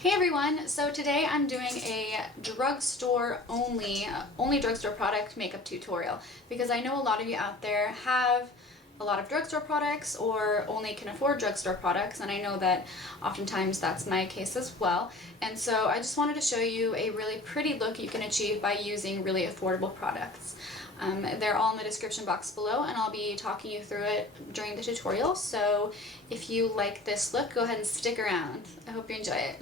Hey everyone! So today I'm doing a drugstore only drugstore product makeup tutorial because I know a lot of you out there have a lot of drugstore products or only can afford drugstore products, and I know that oftentimes that's my case as well. And so I just wanted to show you a really pretty look you can achieve by using really affordable products. They're all in the description box below, and I'll be talking you through it during the tutorial. So if you like this look, go ahead and stick around. I hope you enjoy it.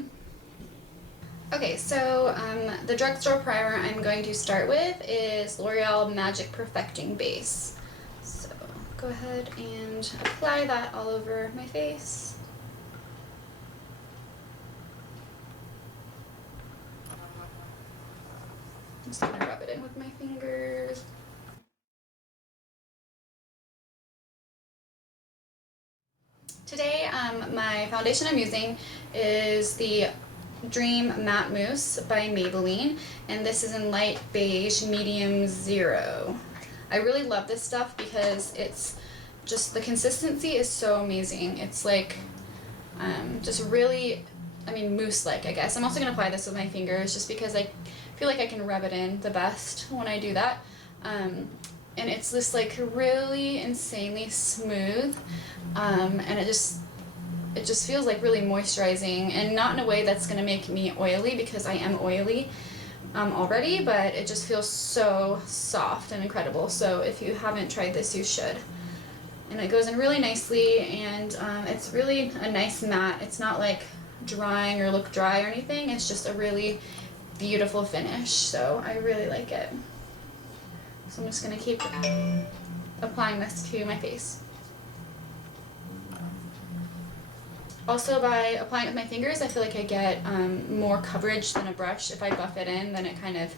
Okay, so the drugstore primer I'm going to start with is L'Oreal Magic Perfecting Base. So go ahead and apply that all over my face. I'm just going to rub it in with my fingers. Today, my foundation I'm using is the Dream Matte Mousse by Maybelline, and this is in light beige medium 0. I really love this stuff because it's just, the consistency is so amazing. It's like just really, mousse-like, I guess. I'm also going to apply this with my fingers just because I feel like I can rub it in the best when I do that. And it's this like really insanely smooth, and it just feels like really moisturizing, and not in a way that's going to make me oily because I am oily already, but it just feels so soft and incredible. So if you haven't tried this, you should. And it goes in really nicely, and it's really a nice matte. It's not like drying or look dry or anything. It's just a really beautiful finish, so I really like it. So I'm just going to keep applying this to my face. Also, by applying it with my fingers, I feel like I get more coverage than a brush. If I buff it in, then it kind of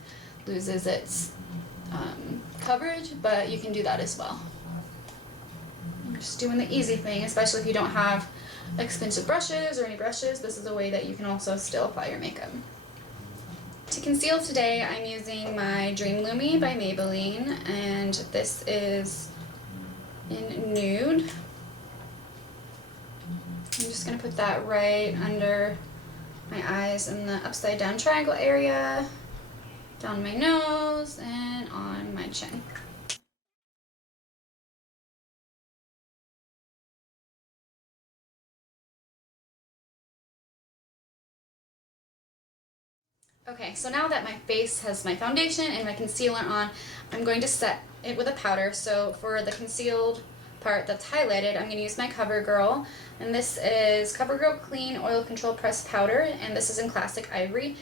loses its coverage, but you can do that as well. I'm just doing the easy thing, especially if you don't have expensive brushes or any brushes. This is a way that you can also still apply your makeup. To conceal today, I'm using my Dream Lumi by Maybelline, and this is in Nude. I'm just going to put that right under my eyes in the upside down triangle area, down my nose, and on my chin. Okay, so now that my face has my foundation and my concealer on, I'm going to set it with a powder. So for the concealed part that's highlighted, I'm going to use my CoverGirl, and this is CoverGirl Clean Oil Control Pressed Powder, and this is in Classic Ivory.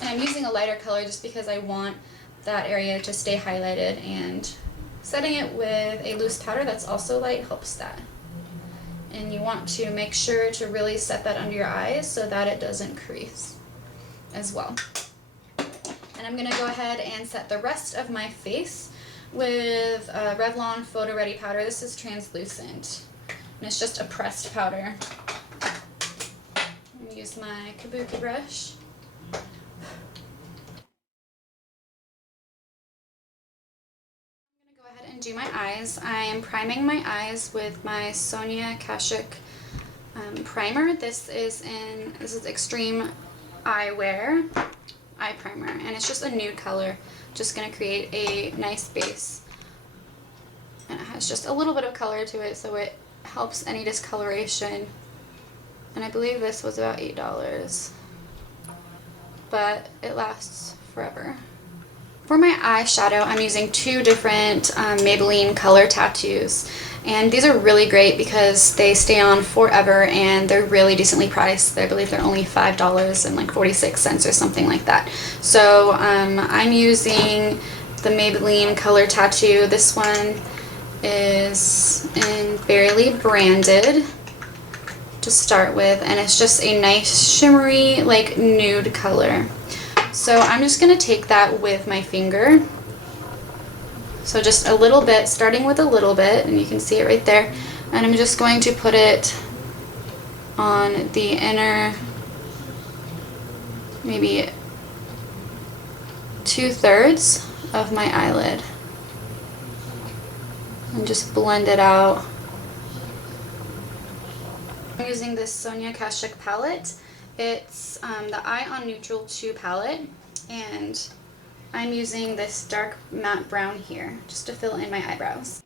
And I'm using a lighter color just because I want that area to stay highlighted, and setting it with a loose powder that's also light helps that. And you want to make sure to really set that under your eyes so that it doesn't crease as well. And I'm going to go ahead and set the rest of my face with Revlon Photoready powder. This is translucent, and it's just a pressed powder. I'm going to use my kabuki brush. I'm going to go ahead and do my eyes. I am priming my eyes with my Sonia Kashuk primer. This is Extreme Eyewear eye primer, and it's just a nude color. Just going to create a nice base, and it has just a little bit of color to it, so it helps any discoloration. And I believe this was about $8, but it lasts forever. For my eyeshadow, I'm using two different Maybelline color tattoos, and these are really great because they stay on forever, and they're really decently priced. I believe they're only $5 and like 46 cents or something like that. So I'm using the Maybelline color tattoo. This one is in Barely Branded to start with, and it's just a nice shimmery like nude color. So I'm just going to take that with my finger. So just a little bit, starting with a little bit, and you can see it right there. And I'm just going to put it on the inner, maybe 2/3 of my eyelid. And just blend it out. I'm using this Sonia Kashuk palette It's the Eye on Neutral 2 palette, and I'm using this dark matte brown here just to fill in my eyebrows.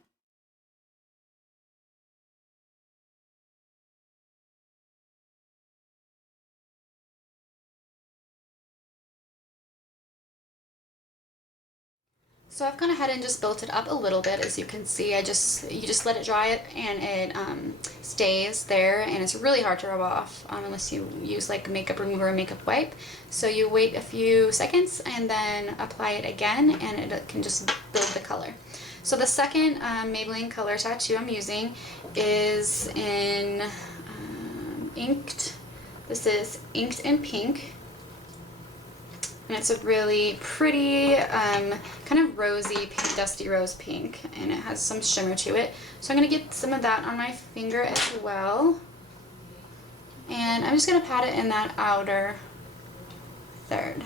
So I've gone ahead and just built it up a little bit. As you can see, you just let it dry it, and it stays there, and it's really hard to rub off unless you use like a makeup remover or makeup wipe. So you wait a few seconds and then apply it again, and it can just build the color. So the second Maybelline color tattoo I'm using is in Inked. This is Inked in Pink. And it's a really pretty, kind of rosy, pink, dusty rose pink, and it has some shimmer to it. So I'm going to get some of that on my finger as well. And I'm just going to pat it in that outer third.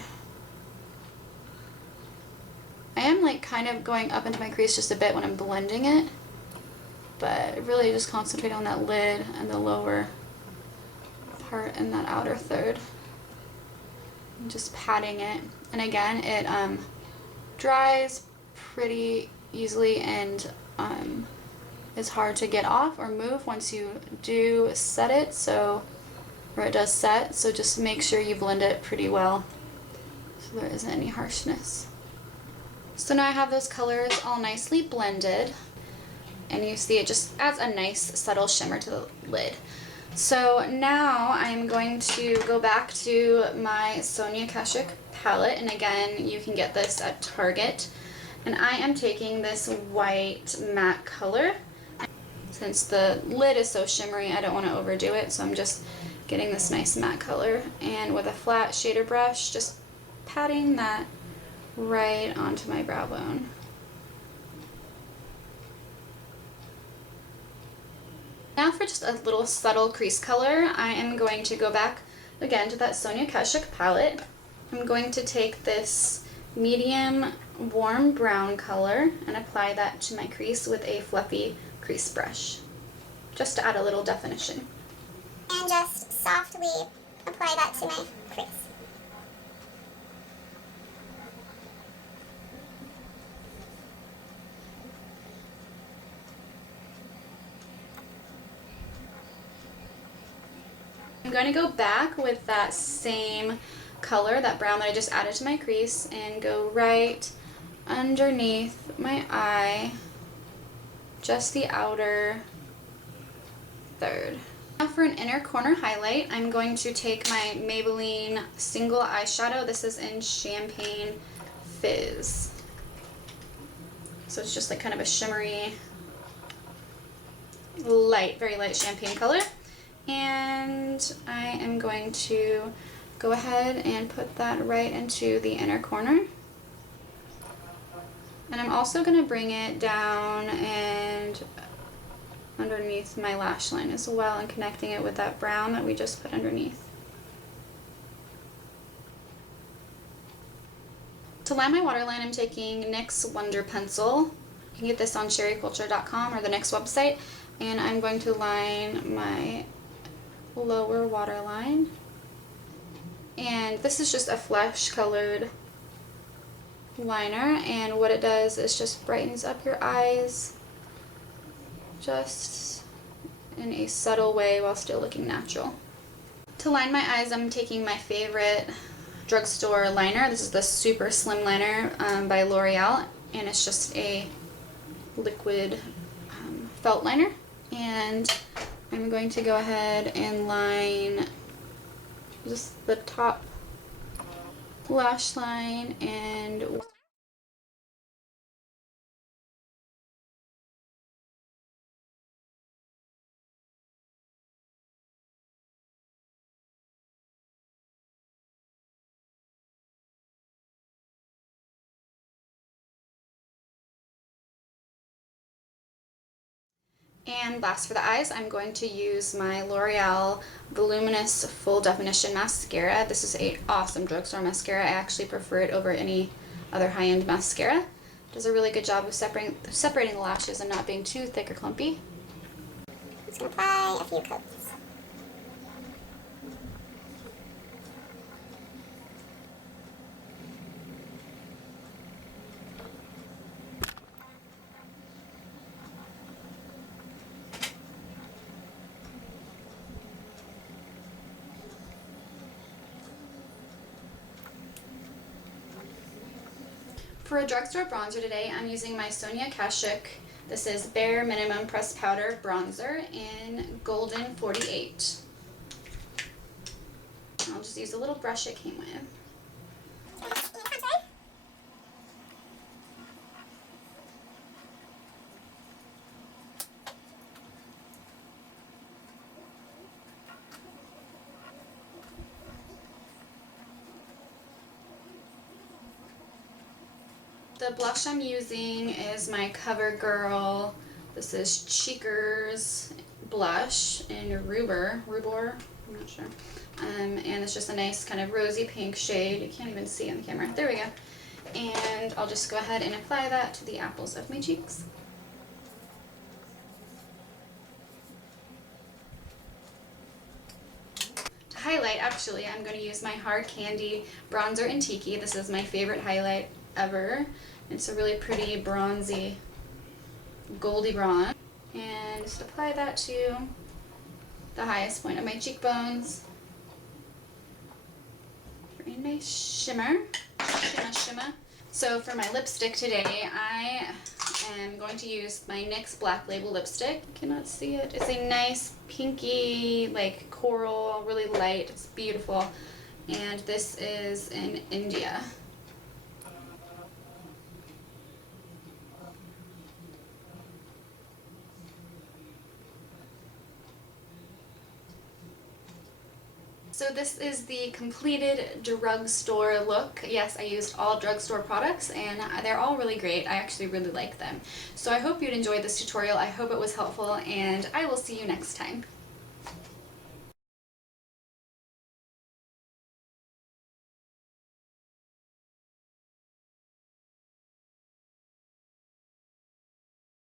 I am like kind of going up into my crease just a bit when I'm blending it, but really just concentrate on that lid and the lower part in that outer third. Just patting it, and again it dries pretty easily and is hard to get off or move once you do set it, or it does set, so just make sure you blend it pretty well so there isn't any harshness. So now I have those colors all nicely blended, and you see it just adds a nice subtle shimmer to the lid. So now I'm going to go back to my Sonia Kashuk palette, and again you can get this at Target, and I am taking this white matte color. Since the lid is so shimmery, I don't want to overdo it, so I'm just getting this nice matte color, and with a flat shader brush just patting that right onto my brow bone. Now for just a little subtle crease color, I am going to go back again to that Sonia Kashuk palette. I'm going to take this medium warm brown color and apply that to my crease with a fluffy crease brush, just to add a little definition. And just softly apply that to my crease. I'm going to go back with that same color, that brown that I just added to my crease, and go right underneath my eye, just the outer third. Now for an inner corner highlight, I'm going to take my Maybelline single eyeshadow. This is in Champagne Fizz. So it's just like kind of a shimmery, light, very light champagne color. And I am going to go ahead and put that right into the inner corner. And I'm also going to bring it down and underneath my lash line as well, and connecting it with that brown that we just put underneath. To line my waterline, I'm taking NYX Wonder Pencil. You can get this on cherryculture.com or the NYX website. And I'm going to line my lower waterline, and this is just a flesh colored liner, and what it does is just brightens up your eyes just in a subtle way while still looking natural. To line my eyes, I'm taking my favorite drugstore liner. This is the Super Slim Liner by L'Oreal, and it's just a liquid felt liner, and I'm going to go ahead and line just the top lash line and last for the eyes, I'm going to use my L'Oreal Voluminous Full Definition Mascara. This is an awesome drugstore mascara. I actually prefer it over any other high-end mascara. It does a really good job of separating the lashes and not being too thick or clumpy. I'm just going to apply a few coats. For a drugstore bronzer today, I'm using my Sonia Kashuk. This is Bare Minimum Pressed Powder Bronzer in Golden 48. I'll just use a little brush it came with. The blush I'm using is my CoverGirl. This is Cheekers blush in Rubor, I'm not sure. And it's just a nice kind of rosy pink shade. You can't even see on the camera. There we go. And I'll just go ahead and apply that to the apples of my cheeks. To highlight, actually, I'm going to use my Hard Candy Bronzer in Tiki. This is my favorite highlight ever. It's a really pretty bronzy, goldy bronze. And just apply that to the highest point of my cheekbones. Very nice shimmer. Shimmer. So for my lipstick today, I am going to use my NYX Black Label lipstick. You cannot see it. It's a nice pinky, like coral, really light. It's beautiful. And this is in India. So this is the completed drugstore look. Yes, I used all drugstore products and they're all really great. I actually really like them. So I hope you'd enjoyed this tutorial. I hope it was helpful and I will see you next time.